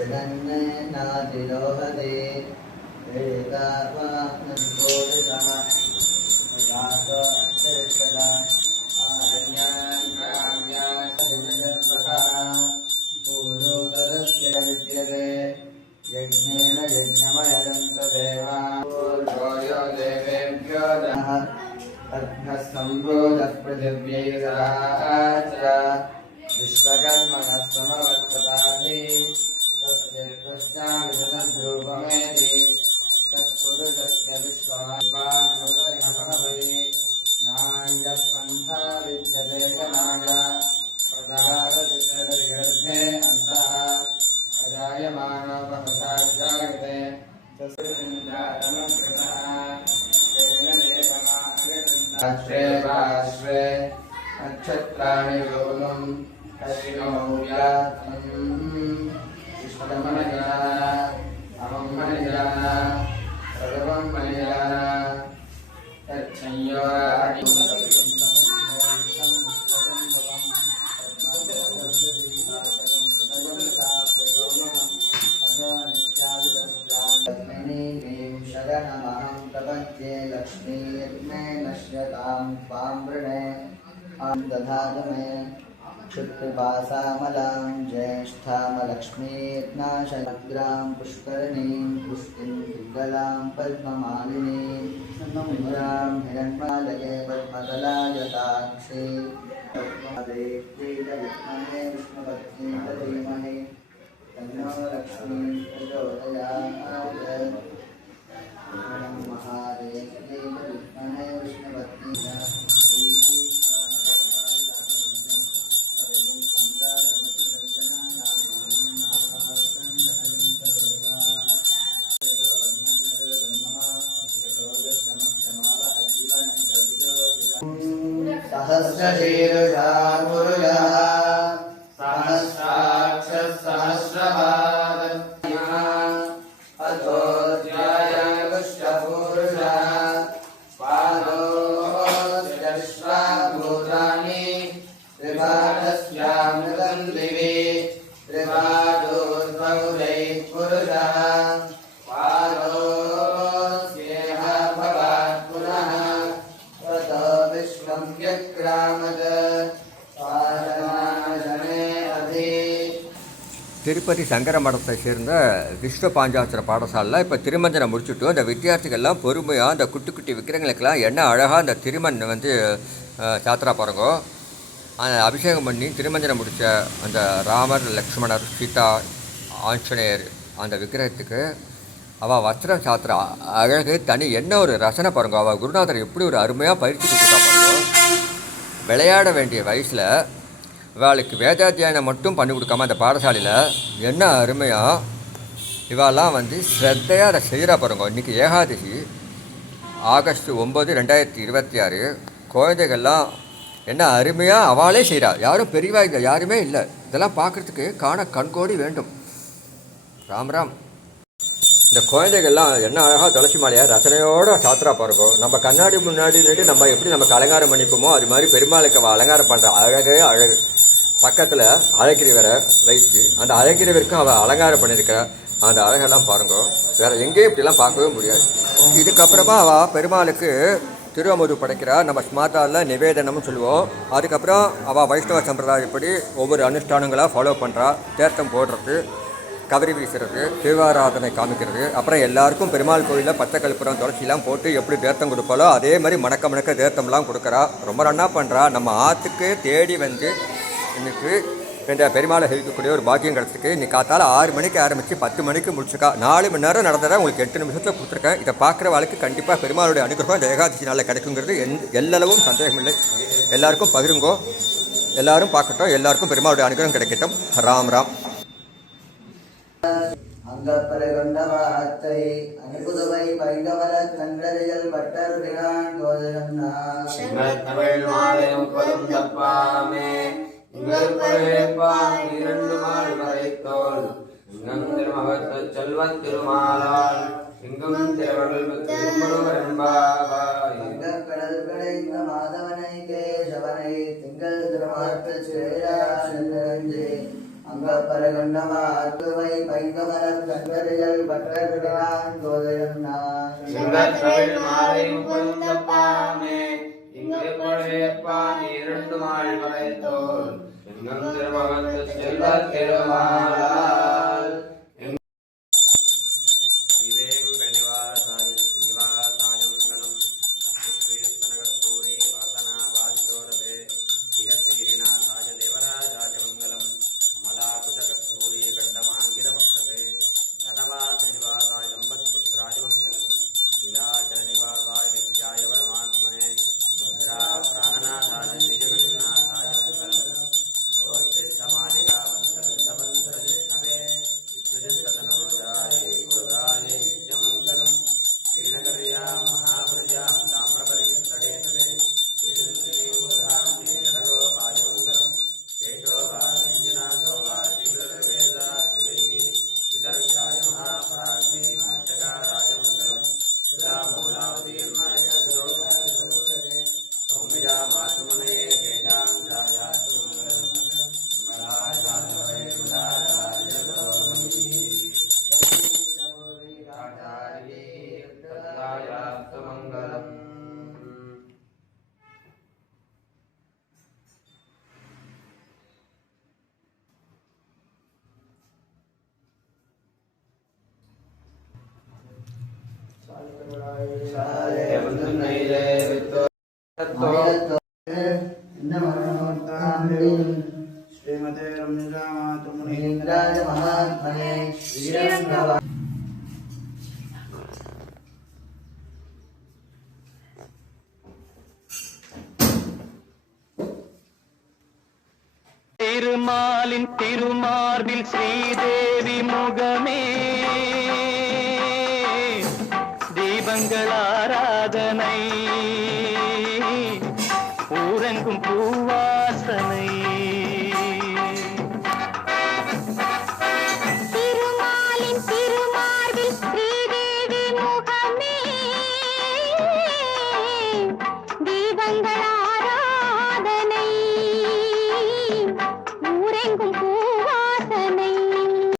जगन्नेनादिलोहदे यज्ञेन यज्ञमयं तदेवायो देवेभ्यो अर्घसम्भूतः पृथिव्यैराच विश्वकर्मणः समवर्तताधि तस्य कृष्णाविधरूपमेति तत्पुरुषस्य विश्वात्मानुदयमभवे नान्यः पन्था विद्यते गणाय प्रदाततिष्ठतिगर्भे अन्तः अजायमानो बहुधा जायते श्रे नक्षत्राणि योगम् अश्विनौर्यात्मम् विश्वमणिजान अमं मणिजान सर्वं मणिजान तच्छंयोराणि शरणमहं प्रपद्ये लक्ष्मीर्मे नश्यतां त्वां वृणे दधातु मे क्षुत्पिपासामलां ज्येष्ठामलक्ष्मीर्नाशग्रां पुष्करणीं पुष्टिं पिङ्गलां पद्ममालिनीं इन्द्रां हिरण्मालये पद्मदलायताक्षी पद्मदेवीविद्महे विष्णुपत्नी धीमहि तन्नो लक्ष्मी प्रचोदयात् महादेवी विद्महे विष्णुपत्नी सहस्रशीर्षा पुरुषः सहस्राक्षः सहस्रपाद अथोऽध्याय पुष्यपूरुषः पादोऽस्य विश्वाभूतानि त्रिपादस्यामृतं दिवि त्रिपादोर्ध्वौदैः पुरुषः पादोऽस्येह भवात् पुनः ततो विश्वं व्यक्रामत् पादनाशने अधि திருப்பதி சங்கர மடத்தை சேர்ந்த விஸ்வ பாஞ்சாட்சர பாடசாலையில் இப்போ திருமஞ்சனம் முடிச்சுட்டு அந்த வித்தியார்த்திகள்லாம் பொறுமையாக அந்த குட்டி குட்டி விக்கிரங்களுக்கெல்லாம் என்ன அழகாக அந்த திருமண் வந்து சாத்திரா பாருங்கோ அந்த அபிஷேகம் பண்ணி திருமஞ்சனம் முடித்த அந்த ராமர் லக்ஷ்மணர் சீதா ஆஞ்சநேயர் அந்த விக்கிரகத்துக்கு அவள் வஸ்திரம் சாத்திரா அழகு தனி என்ன ஒரு ரசனை பாருங்க. அவள் குருநாதர் எப்படி ஒரு அருமையாக பயிற்சி கொடுத்துட்டா பாருங்க. விளையாட வேண்டிய வயசில் இவாளுக்கு வேதாத்தியாயனம் மட்டும் பண்ணி கொடுக்காம அந்த பாடசாலையில் என்ன அருமையாக இவாளெலாம் வந்து ஸ்ரத்தையாக அதை செய்கிறா பாருங்க. இன்றைக்கி ஏகாதசி ஆகஸ்ட் 9, 2026 குழந்தைகள்லாம் என்ன அருமையாக அவளே செய்கிறா. யாரும் பெரியவா இல்லை, யாருமே இல்லை. இதெல்லாம் பார்க்குறதுக்கு காண கண்கோடி வேண்டும். ராம் ராம். இந்த குழந்தைகள்லாம் என்ன அழகாக துளசி மாலையாக ரசனையோடு சாத்திரா பாருங்கோ. நம்ம கண்ணாடி முன்னாடி நின்று நம்ம எப்படி நமக்கு அலங்காரம் பண்ணிப்போமோ அது மாதிரி பெருமாளுக்கு அவள் அலங்காரம் பண்ணுற அழகே அழகு. பக்கத்தில் அழகிரிவரை வைத்து அந்த அழகிரிவருக்கும் அவள் அலங்காரம் பண்ணியிருக்கிற அந்த அழகெல்லாம் பாருங்கோ. வேறு எங்கேயும் இப்படிலாம் பார்க்கவே முடியாது. இதுக்கப்புறமா அவள் பெருமாளுக்கு திருவமுது படைக்கிறா. நம்ம ஸ்மாத்தாவில் நிவேதனம்னு சொல்லுவோம். அதுக்கப்புறம் அவள் வைஷ்ணவ சம்பிரதாயப்படி ஒவ்வொரு அனுஷ்டானங்களாக ஃபாலோ பண்ணுறா. தேர்த்தம் போடுறது, கவரி வீசுறது, திருவாராதனை காமிக்கிறது. அப்புறம் எல்லாருக்கும் பெருமாள் கோயிலில் பச்சை கல்புரம் துளசிலாம் போட்டு எப்படி தேர்த்தம் கொடுப்பாலோ அதே மாதிரி மணக்க மணக்க தேர்த்தம்லாம் கொடுக்குறா. ரொம்ப நன்னா பண்ணுறா. நம்ம ஆற்றுக்கு தேடி வந்து இன்னைக்கு இந்த பெருமாளை ஹெவிக்கக்கூடிய ஒரு பாக்கியம் கிடச்சிருக்கு. இன்னைக்கு காத்தால் 6 மணிக்கு ஆரம்பித்து 10 மணிக்கு முடிச்சுக்கா. 4 மணி நேரம் நடந்ததை உங்களுக்கு 8 நிமிஷத்தில் கொடுத்துருக்கேன். இதை பார்க்குற வாழ்க்கை கண்டிப்பாக பெருமாளுடைய அனுகிரகம் இந்த ஏகாதசி நாளில் கிடைக்குங்கிறது எல்லளவும் சந்தேகம் இல்லை. எல்லாருக்கும் பகிருங்கோ, எல்லாரும் பார்க்கட்டும், எல்லாருக்கும் பெருமாளுடைய அனுகிரகம் கிடைக்கட்டும். ராம் ராம். அங்கப்பரகண்டவாத்தை அனுபுதவை பைங்கவர கண்டறியல் பட்டர் பிரான் கோதரன்னா அங்கப்பரகண்டமாத்துவை பைங்கமலர் கண்டறியல் பற்றறியான் கோதையன்னான் செங்கற்கவில் மாலை முகுந்தப்பாமே இங்கு பொழியப்பான் இரண்டு மாள் மலைத்தோல் எங்கும் திருமகத்து செல்வத் திருமாலால் ஸ்ரீமதே ரம்யாமாது முனீந்திராய மகாத்மனே ஸ்ரீரங்கவா திருமாலின் திருமார்பில் ஸ்ரீதேவி முகமே தீபங்கள் ஆராதனை ஊரெங்கும் பூவாசனை திருமாலின் திருமார்பில் ஸ்ரீதேவி முகமே தீபங்கள் ஆராதனை ஊரெங்கும்